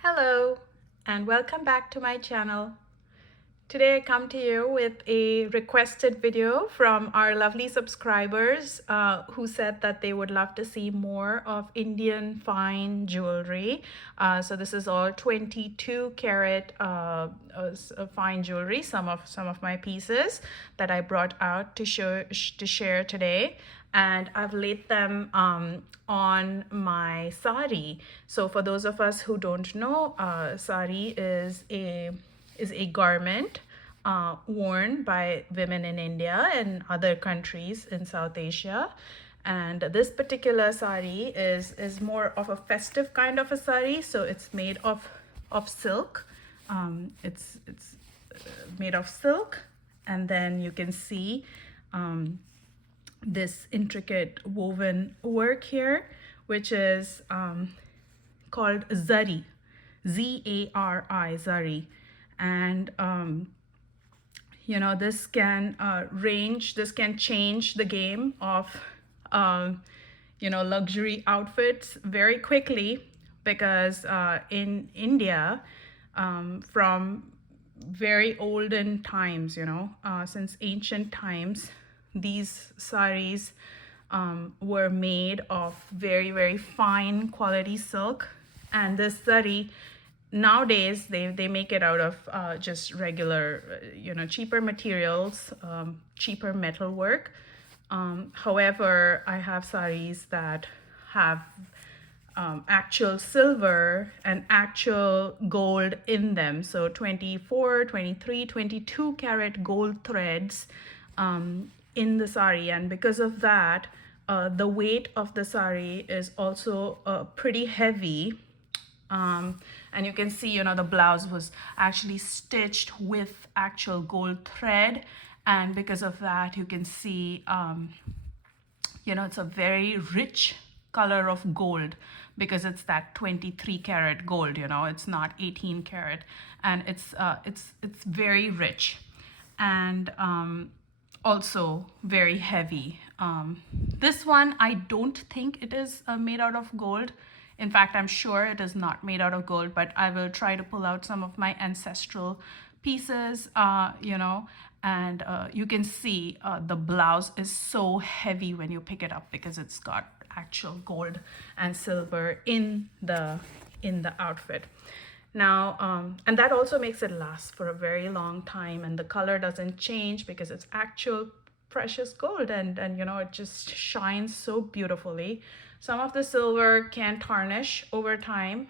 Hello and welcome back to my channel. Today I come to you with a requested video from our lovely subscribers who said that they would love to see more of Indian fine jewelry. So this is all 22 karat fine jewelry, some of my pieces that I brought out to share today, and I've laid them on my sari. So for those of us who don't know, sari is a garment worn by women in India and other countries in South Asia. And this particular sari is more of a festive kind of a sari. So it's made of silk. It's made of silk, and then you can see this intricate woven work here, which is called zari, Z-A-R-I, zari. And this can this can change the game of luxury outfits very quickly, because in India, from very olden times, since ancient times, these saris were made of very, very fine quality silk. And this sari, nowadays, they make it out of just regular, cheaper materials, cheaper metal work. However, I have saris that have actual silver and actual gold in them. So 24, 23, 22 karat gold threads in the sari. And because of that, the weight of the sari is also pretty heavy. And you can see, the blouse was actually stitched with actual gold thread. And because of that, you can see, it's a very rich color of gold, because it's that 23 karat gold, it's not 18 karat. And it's very rich, and also very heavy. This one, I don't think it is made out of gold. In fact, I'm sure it is not made out of gold, but I will try to pull out some of my ancestral pieces, and you can see the blouse is so heavy when you pick it up, because it's got actual gold and silver in the outfit. Now, and that also makes it last for a very long time, and the color doesn't change because it's actual precious gold, and it just shines so beautifully. Some of the silver can tarnish over time,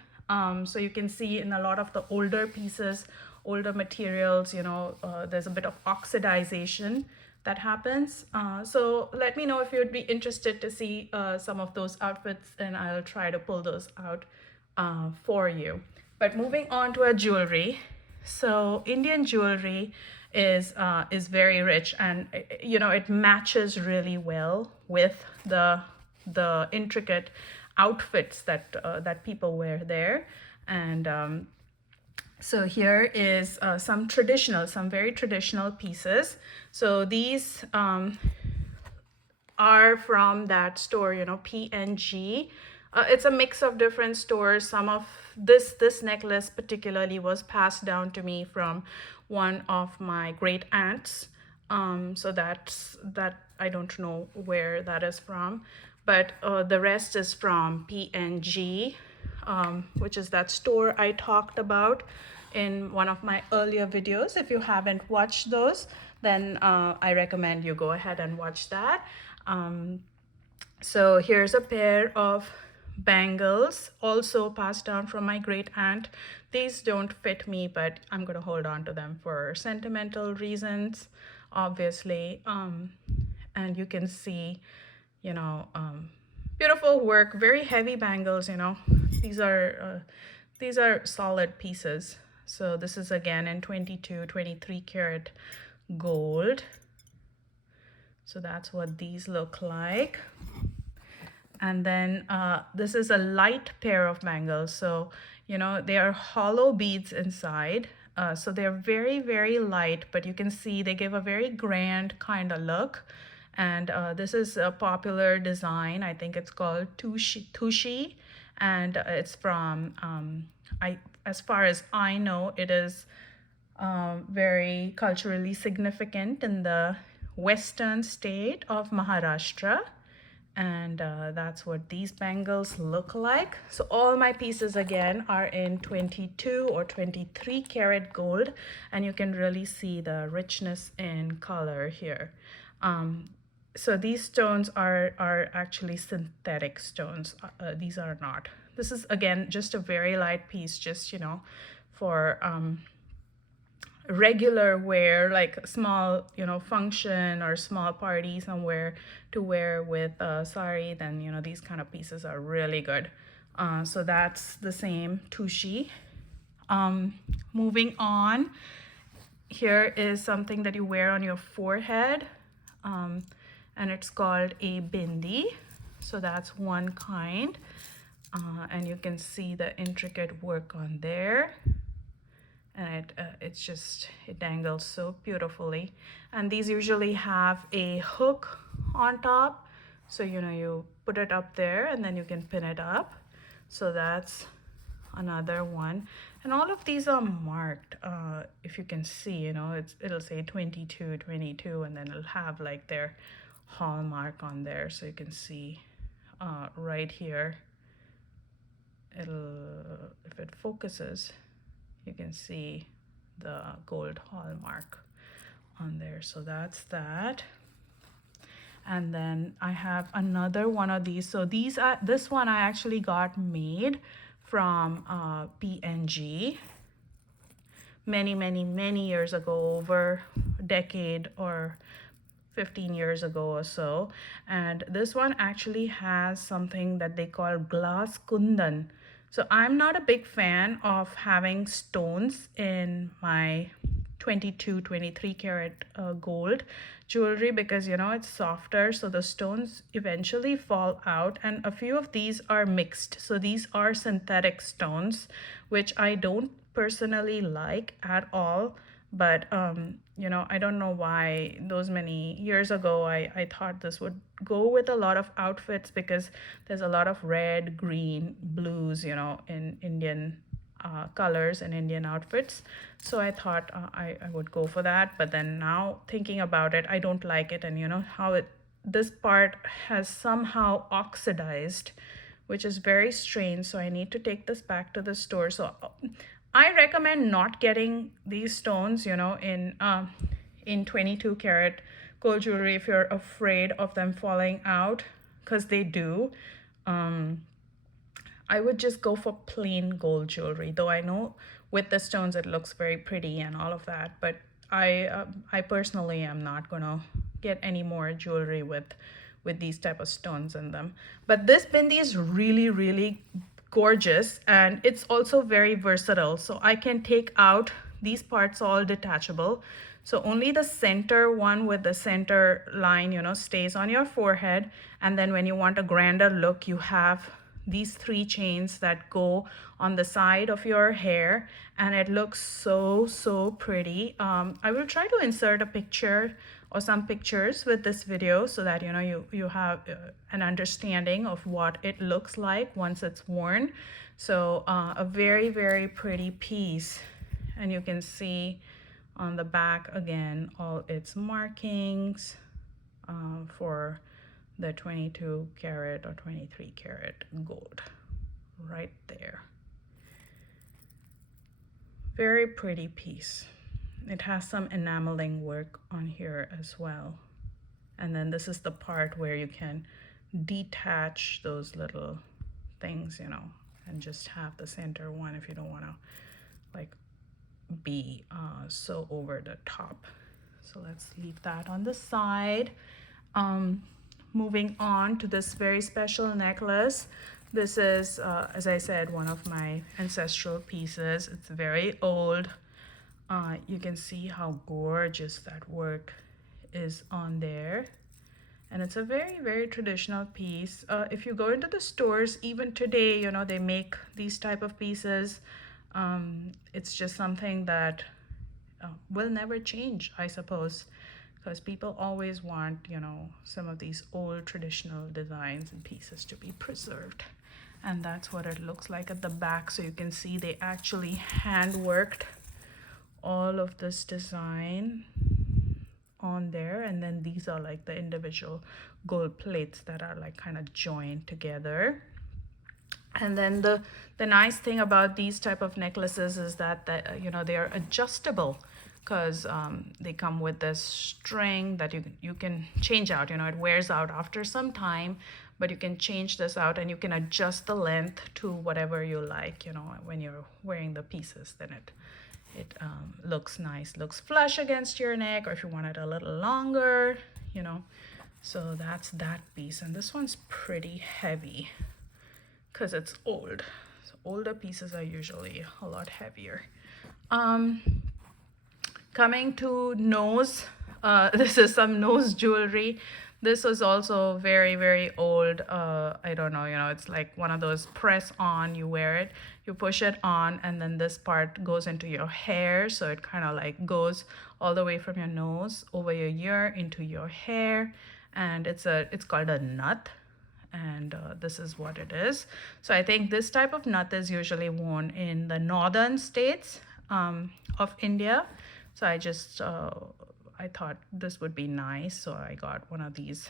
so you can see in a lot of the older pieces, older materials, there's a bit of oxidization that happens. So let me know if you'd be interested to see some of those outfits, and I'll try to pull those out for you. But moving on to our jewelry. So Indian jewelry is very rich, and it matches really well with the intricate outfits that people wear there. And so here is some very traditional pieces. So these are from that store, P&G. It's a mix of different stores. Some of this necklace particularly was passed down to me from one of my great aunts. So that I don't know where that is from, but the rest is from P&G, which is that store I talked about in one of my earlier videos. If you haven't watched those, then I recommend you go ahead and watch that. So here's a pair of bangles, also passed down from my great aunt. These don't fit me, but I'm going to hold on to them for sentimental reasons, obviously. And you can see, beautiful work, very heavy bangles. These are solid pieces. So this is again in 22, 23 karat gold. So that's what these look like. And then this is a light pair of bangles. So, they are hollow beads inside. So they're very, very light, but you can see they give a very grand kind of look. And this is a popular design. I think it's called Tushi. and it's from as far as I know, it is very culturally significant in the western state of Maharashtra. And that's what these bangles look like. So all my pieces again are in 22 or 23 karat gold, and you can really see the richness in color here. So these stones are actually synthetic stones. These are not. This is again just a very light piece, just for regular wear, like small function or small party somewhere to wear with a sari. Then these kind of pieces are really good. So that's the same tushi. Moving on, here is something that you wear on your forehead, and it's called a bindi. So that's one kind, and you can see the intricate work on there, and it dangles so beautifully. And these usually have a hook on top, so you put it up there and then you can pin it up. So that's another one, and all of these are marked. If you can see, it'll say 22 22, and then it'll have like their hallmark on there, so you can see right here. If it focuses, you can see the gold hallmark on there. So that's that. And then I have another one of these. So this one I actually got made from PNG many years ago, over a decade or 15 years ago or so. And this one actually has something that they call glass kundan. So I'm not a big fan of having stones in my 22 23 karat gold jewelry, because it's softer, so the stones eventually fall out, and a few of these are mixed. So these are synthetic stones, which I don't personally like at all. But I don't know why those many years ago I thought this would go with a lot of outfits, because there's a lot of red, green, blues, in Indian colors and Indian outfits. So I thought I would go for that. But then now thinking about it, I don't like it. And how this part has somehow oxidized, which is very strange. So I need to take this back to the store. So I recommend not getting these stones, in 22 karat gold jewelry if you're afraid of them falling out, because they do. I would just go for plain gold jewelry, though I know with the stones it looks very pretty and all of that. But I personally am not gonna get any more jewelry with these type of stones in them. But this bindi is really gorgeous, and it's also very versatile. So I can take out these parts, all detachable. So only the center one with the center line, stays on your forehead. And then when you want a grander look, you have these 3 chains that go on the side of your hair, and it looks so pretty. I will try to insert a picture or some pictures with this video, so that you have an understanding of what it looks like once it's worn. So a very pretty piece, and you can see on the back again all its markings for the 22 karat or 23 karat gold right there. Very pretty piece. It has some enameling work on here as well. And then this is the part where you can detach those little things, and just have the center one if you don't want to like be so over the top. So let's leave that on the side. Moving on to this very special necklace. This is, as I said, one of my ancestral pieces. It's very old. You can see how gorgeous that work is on there. And it's a very traditional piece. If you go into the stores, even today, they make these type of pieces. It's just something that will never change, I suppose, because people always want, some of these old traditional designs and pieces to be preserved. And that's what it looks like at the back. So you can see they actually hand worked all of this design on there, and then these are like the individual gold plates that are like kind of joined together. And then the nice thing about these type of necklaces is that you know, they are adjustable, because they come with this string that you can change out. You know, it wears out after some time, but you can change this out and you can adjust the length to whatever you like. You know, when you're wearing the pieces, then it looks nice, looks flush against your neck, or if you want it a little longer, you know. So that's that piece. And this one's pretty heavy because it's old. So older pieces are usually a lot heavier. Coming to nose, this is some nose jewelry. This was also very, very old. I don't know, you know, it's like one of those press on, you wear it, you push it on, and then this part goes into your hair. So it kind of like goes all the way from your nose over your ear into your hair. And it's called a nut. And this is what it is. So I think this type of nut is usually worn in the northern states of India. So I thought this would be nice. So I got one of these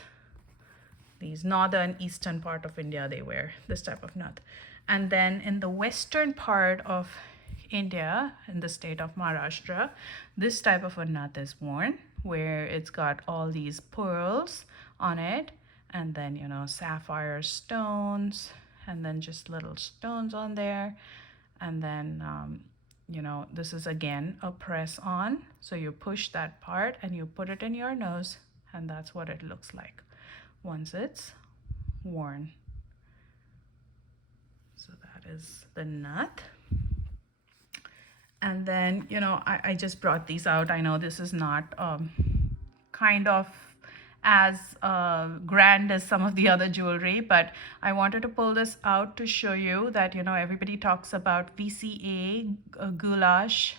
northern eastern part of India, they wear this type of nut. And then in the western part of India, in the state of Maharashtra, this type of a nut is worn, where it's got all these pearls on it, and then, you know, sapphire stones, and then just little stones on there. And then you know, this is again a press on. So you push that part and you put it in your nose, and that's what it looks like once it's worn. So that is the nut. And then, you know, I just brought these out. I know this is not kind of as grand as some of the other jewelry, but I wanted to pull this out to show you that, you know, everybody talks about VCA, goulash,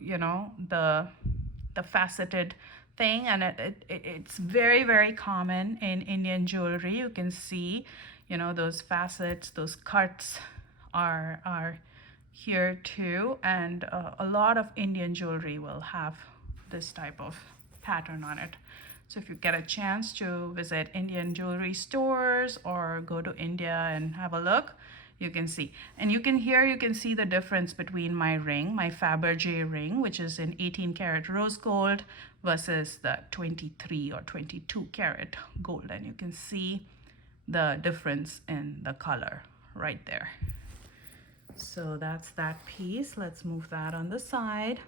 you know, the faceted thing, and it's very, very common in Indian jewelry. You can see, you know, those facets, those cuts are here too, and a lot of Indian jewelry will have this type of pattern on it. So if you get a chance to visit Indian jewelry stores or go to India and have a look, you can see. And you can see the difference between my ring, my Fabergé ring, which is in 18 karat rose gold, versus the 23 or 22 karat gold. And you can see the difference in the color right there. So that's that piece. Let's move that on the side.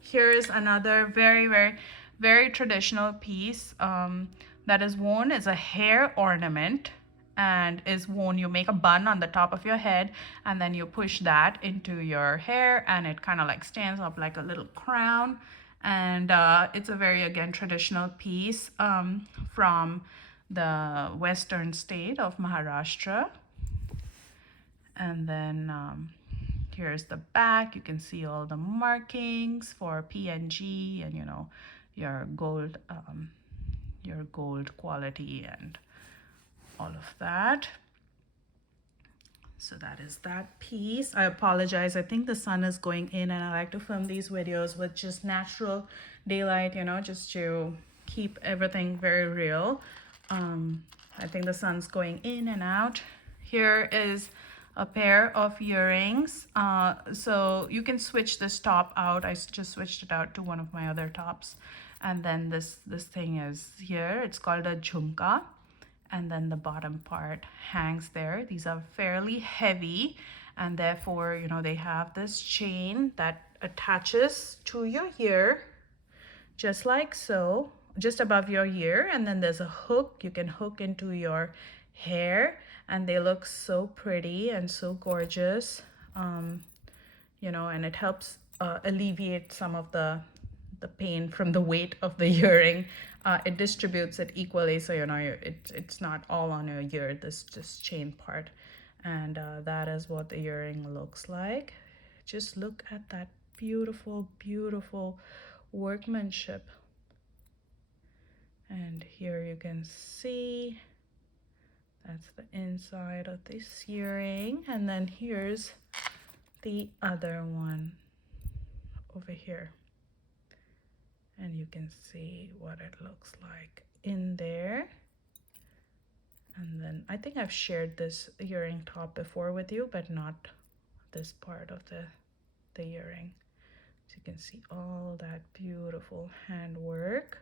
Here's another very, very, very traditional piece that is worn as a hair ornament, and is worn, you make a bun on the top of your head, and then you push that into your hair, and it kind of like stands up like a little crown. And it's a very, again, traditional piece from the western state of Maharashtra. And then here's the back. You can see all the markings for PNG, and, you know, your gold quality and all of that. So that is that piece. I apologize, I think the sun is going in, and I like to film these videos with just natural daylight, you know, just to keep everything very real. I think the sun's going in and out. Here is a pair of earrings. So you can switch this top out. I just switched it out to one of my other tops. And then this thing is here. It's called a jhumka. And then the bottom part hangs there. These are fairly heavy, and therefore, you know, they have this chain that attaches to your ear, just like so, just above your ear. And then there's a hook you can hook into your hair, and they look so pretty and so gorgeous. You know, and it helps alleviate some of the pain from the weight of the earring. It distributes it equally, so, you know, it's not all on your ear, this chain part. And that is what the earring looks like. Just look at that beautiful, beautiful workmanship. And here you can see That's the inside of this earring. And then here's the other one over here. And you can see what it looks like in there. And then I think I've shared this earring top before with you, but not this part of the earring. So you can see all that beautiful handwork.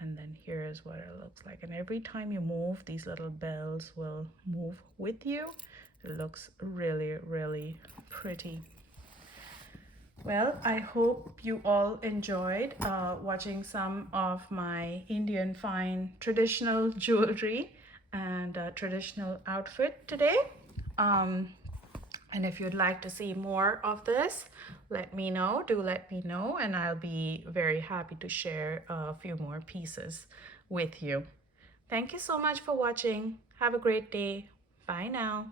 And then here's what it looks like. And every time you move, these little bells will move with you. It looks really, really pretty. Well, I hope you all enjoyed watching some of my Indian fine traditional jewelry and traditional outfit today. And if you'd like to see more of this, let me know. Do let me know, and I'll be very happy to share a few more pieces with you. Thank you so much for watching. Have a great day. Bye now.